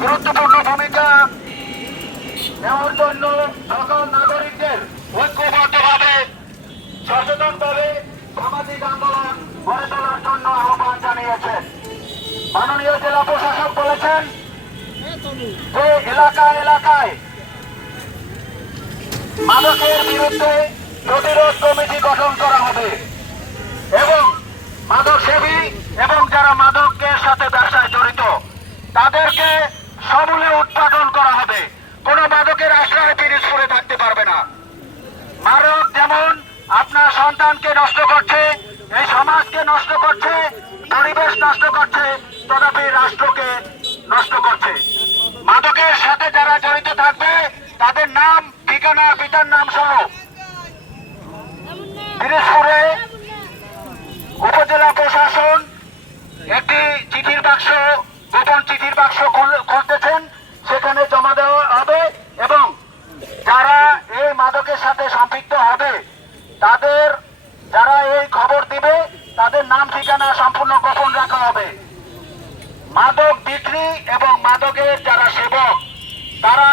গুরুত্বপূর্ণ ভূমিকা নেওয়ার জন্য সকল নাগরিকদের ঐক্যবদ্ধভাবে সচেতনভাবে সামাজিক আন্দোলন গড়ে তোলার জন্য আহ্বান জানিয়েছেন। মাননীয় জেলা প্রশাসক বলেছেন যে এলাকায় এলাকায় মাদকের বিরুদ্ধে প্রতিরোধ কমিটি গঠন করা হবে এবং মাদক সেবী এবং যারা মাদকের সাথে ব্যবসায় জড়িত তাদেরকে সমূলে উৎপাদন করা হবে। কোনো মাদকের আশ্রয় পিরিজপুরে থাকতে পারবে না। মাদক যেমন আপনার সন্তানকে নষ্ট করছে, এই সমাজকে নষ্ট করছে, পরিবেশ নষ্ট করছে, তথাপি রাষ্ট্রকে নষ্ট করছে। মাদকের সাথে যারা জড়িত থাকবে তাদের নাম, ঠিকানা, পিতার নাম সহ পিরিজপুরে উপজেলা প্রশাসন একটি চিঠির বাক্স, গোপন চিঠির বাক্স খুলতেছেন, সেখানে জমা দেওয়া হবে এবং যারা এই মাদকের সাথে সম্পৃক্ত হবে তাদের, যারা এই খবর দিবে তাদের নাম ঠিকানা সম্পূর্ণ গোপন রাখা হবে। মাদক বিক্রি এবং মাদকের যারা সেবক তারা